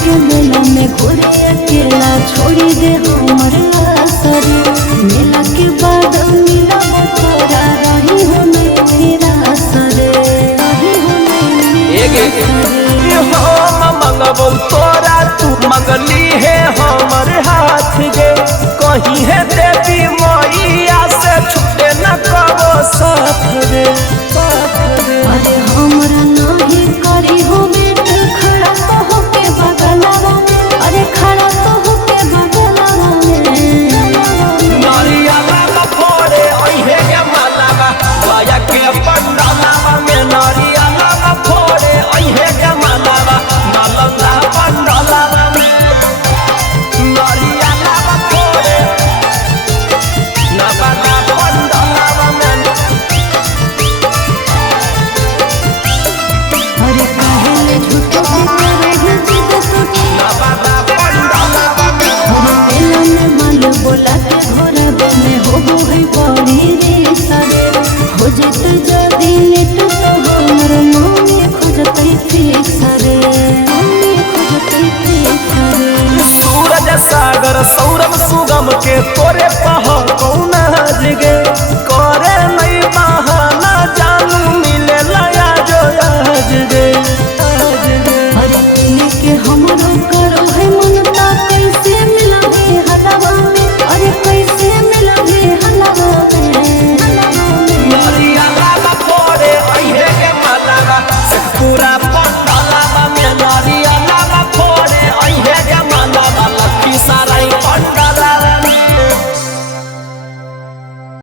के मेला में घूर के अकेला छोड़ी दे हमर आसरे। मेला के बाद मिला तोरा रही हो मैं तेरा असरे, रही हो हम मंगबो तोरा तू मंगली है हमर हाथ गे। कहीं है देवी मैया से छूटे न कबो साथ रे, साथ रे। अरे हमरा नहीं करी हो बेट खड़ा तो होके बगलवा में, अरे खड़ा तो होके बगलवा में। नारियला का फोड़े ओहे के मालावा माया के पंडालवा में। नारियला का फोड़े ओहे के मालावा नालंदा पंडालवा में। नारियला का फोड़े नालंदा पंडालवा में। अरे काहे झूठो के रहे जिद टूटी नालंदा पंडालवा में। हम मेला में माल बोला के घोड़ा में हो गई बड़ी रे सरे। हो जत जदी नेट तो हमर मम्मी खोजतै फिक्स रे, मम्मी खोजतै फिक्स रे। सूरज सागर सौरभ सुगम के तोरे पहाड़